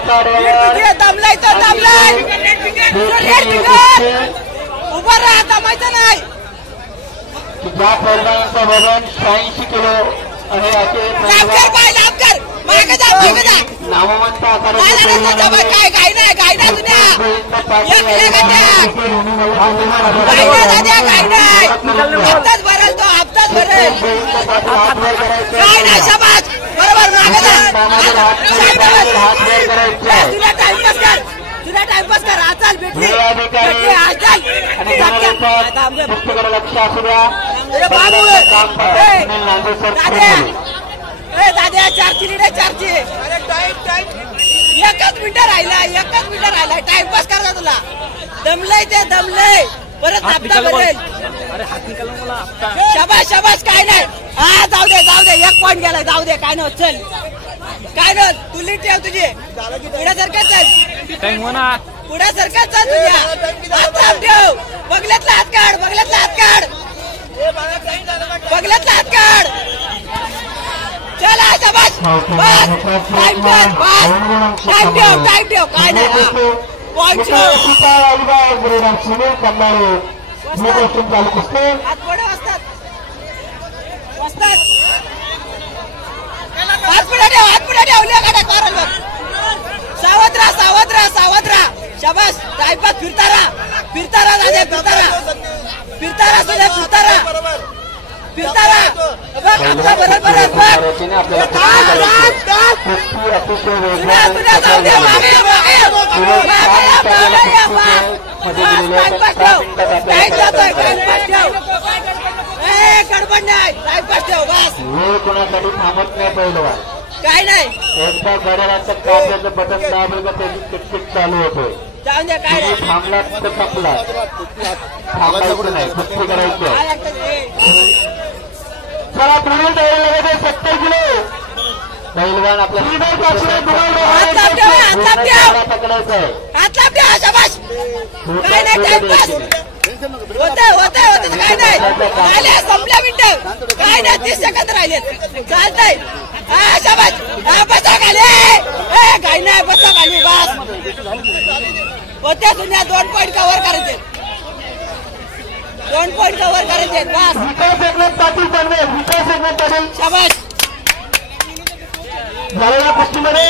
दमलाय तो दमलाय उभा राहा दमायचं नाही ज्या पैलवानाचं वजन 86 किलो आहे असे मागे जा नामवंत काय काय नाही काय नाही तुझ्या हप्ताच भरेल तो हप्ताच भरेल काय नाही शाबास बरोबर मागे जा तुला टाइमपास कर तुला टाइमपास कर आचाल भेटली लक्ष असू द्या दाद्या चारची लीड आहे चारची एकच मिनिटं राहिला टाइमपास करता तुला दमलंय ते दमलंय परत हप्ता भरेल शाबास शाबास काय नाही हा जाऊ दे एक पॉईंट गेलाय जाऊ दे काय नव्हत चल काय न तू लीड ठेव तुझी पुढे सरकार चल पुढे सरकार चल तुझ्या हात ठेव बगल्यातला हात काढ बगल्यातला हात काढ चला शाबास बस टाइम ठेव काय नाही पॉइंट हात पुढे वाजतात हात पुढे ठेव लेखाटा कॉरल बघ सावध राहा शाबास टाइमपास फिरता राहा दादा फिरता राहा गडबड नाही टाइमपास ठेव बस कोणासाठी थांबत नाही पहिलं काय नाही एकदा घड्याळाचं काढण्याचं बटन दाबलं का त्याची किटकिट चालू होतोय जाऊन द्या काय नाही थांबला तर संपला थांबायचं नाही कुस्ती करायची चला पुढील तयारी लगायचे 70 किलो पहिलवान आपल्या पकडायचं आहे शाबास काय नाही टाइमपास होते काय नाही राहिले संपल्या मिनिटं काय नाही 30 सेकंद राहिले चालतंय हा शाबास हा बसा खाली काय नाही बसा खाली बस होते तुझ्या 2 पॉईंट कव्हर करायचे 2 पॉईंट कव्हर करायचे बस शाबास झालेल्या कुस्तीमध्ये